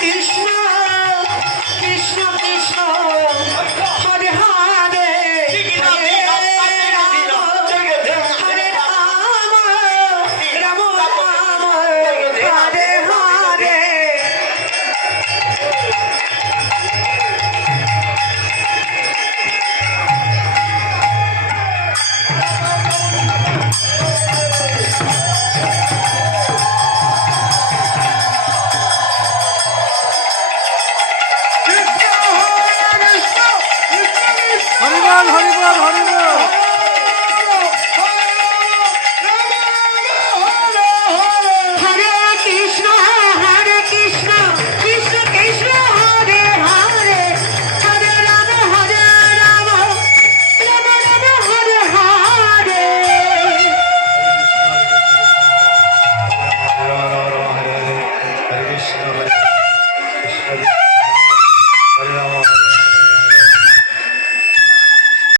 Krishna হরিবল হরিবল হরিবল